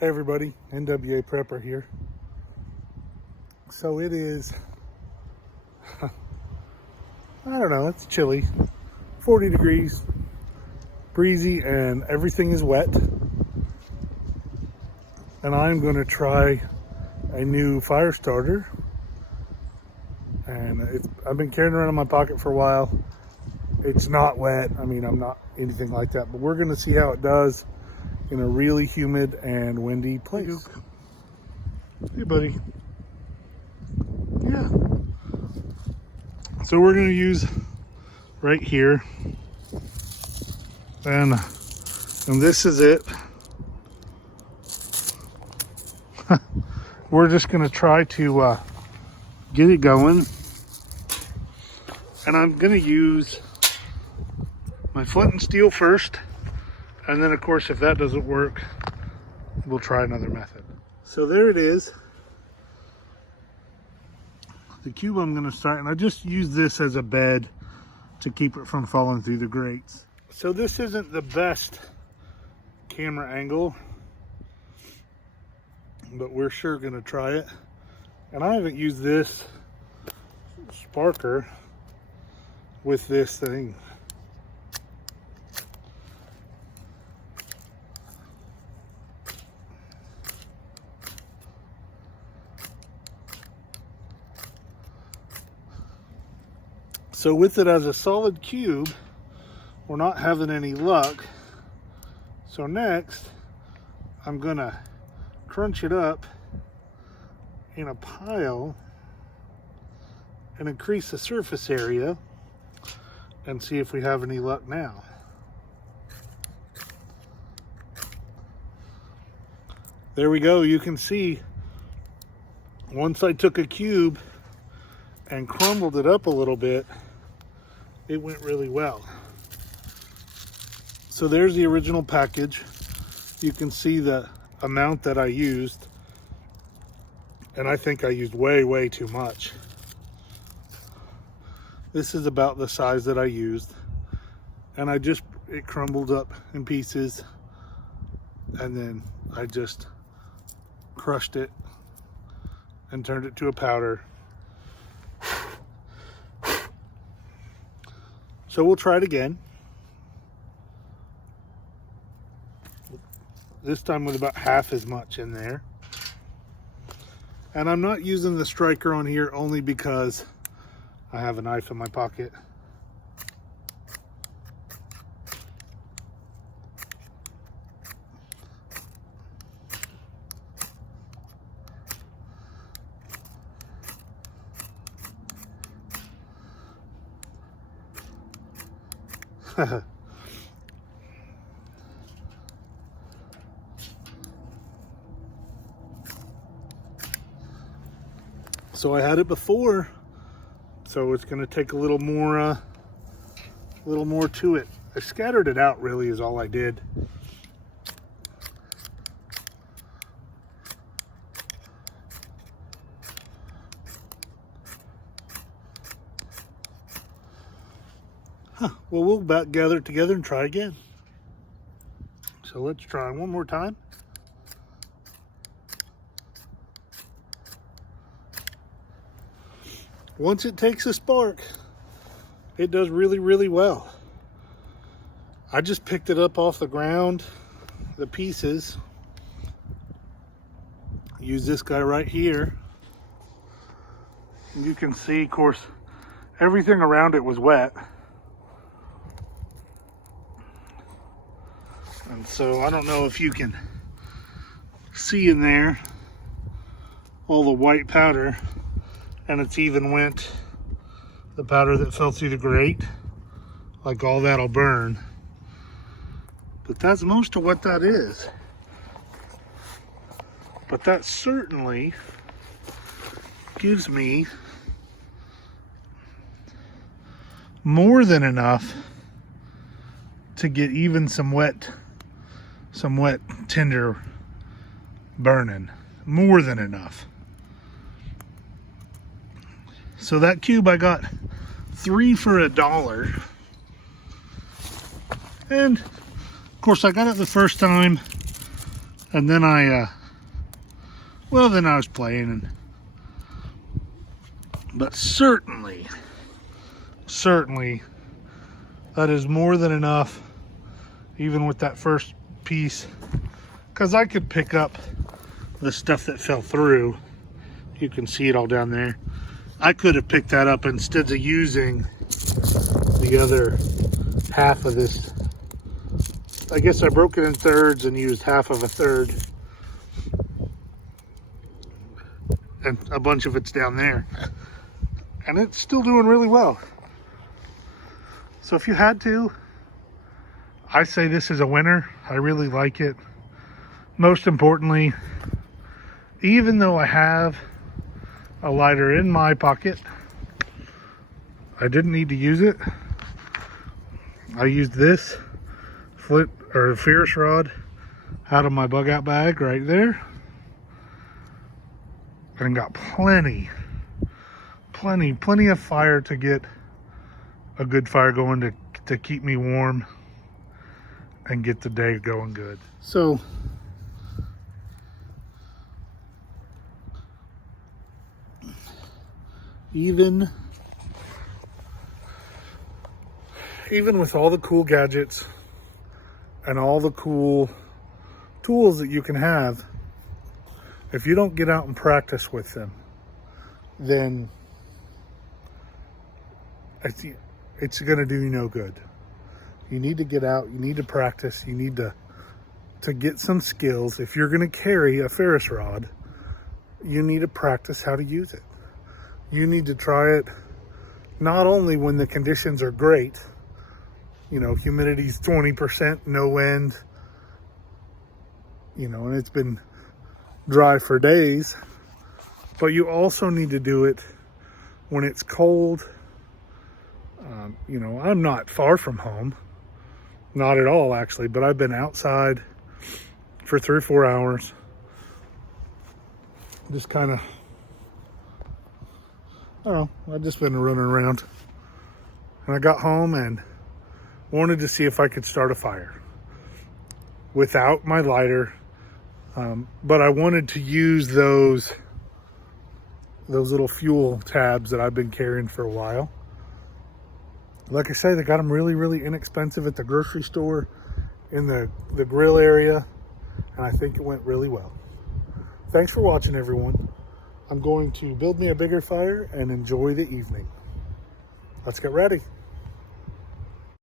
Hey everybody, NWA Prepper here. So it is, I don't know, it's chilly, 40 degrees, breezy, and everything is wet. And I'm going to try a new fire starter. And I've been carrying it around in my pocket for a while. It's not wet. I mean, I'm not anything like that, but we're going to see how it does in a really humid and windy place. Hey buddy. Yeah. So we're going to use right here. And this is it. We're just going to try to get it going. And I'm going to use my flint and steel first. And then, of course, if that doesn't work, we'll try another method. So there it is. The cube I'm going to start, and I just use this as a bed to keep it from falling through the grates. So this isn't the best camera angle, but we're sure going to try it. And I haven't used this sparker with this thing. So with it as a solid cube, we're not having any luck. So next, I'm gonna crunch it up in a pile and increase the surface area and see if we have any luck now. There we go. You can see once I took a cube and crumbled it up a little bit, it went really well. So there's the original package. You can see the amount that I used, and I think I used way too much. This is about the size that I used, and it crumbled up in pieces, and then I just crushed it and turned it to a powder. So we'll try it again. This time with about half as much in there. And I'm not using the striker on here only because I have a knife in my pocket. So I had it before, so it's going to take a little more to it. I scattered it out, really, is all I did. Well, we'll about gather it together and try again. So let's try one more time. Once it takes a spark, it does really well. I just picked it up off the ground, the pieces. Use this guy right here. You can see, of course, everything around it was wet. And so I don't know if you can see in there all the white powder, and it's even went the powder that fell through the grate, like all that'll burn. But that's most of what that is. But that certainly gives me more than enough to get even some wet tinder burning. More than enough. So that cube I got 3 for $1. And of course I got it the first time And then then I was playing, but certainly that is more than enough, even with that first piece, because I could pick up the stuff that fell through. You can see it all down there. I could have picked that up instead of using the other half of this. I guess I broke it in thirds and used half of a third, and a bunch of it's down there, and it's still doing really well. So if you had to, I say this is a winner. I really like it. Most importantly, even though I have a lighter in my pocket, I didn't need to use it. I used this ferrous rod out of my bug out bag right there, and got plenty of fire to get a good fire going to keep me warm and get the day going good. So even with all the cool gadgets and all the cool tools that you can have, if you don't get out and practice with them, then it's going to do you no good. You need to get out, you need to practice, you need to get some skills. If you're going to carry a ferrous rod, you need to practice how to use it. You need to try it not only when the conditions are great, you know, humidity's 20%, no wind, you know, and it's been dry for days, but you also need to do it when it's cold. You know, I'm not far from home, not at all actually, but I've been outside for 3 or 4 hours, just kind of, I don't know, I've just been running around, and I got home and wanted to see if I could start a fire without my lighter, but I wanted to use those little fuel tabs that I've been carrying for a while. Like I say, they got them really inexpensive at the grocery store in the grill area, and I think it went really well. Thanks for watching, everyone. I'm going to build me a bigger fire and enjoy the evening. Let's get ready.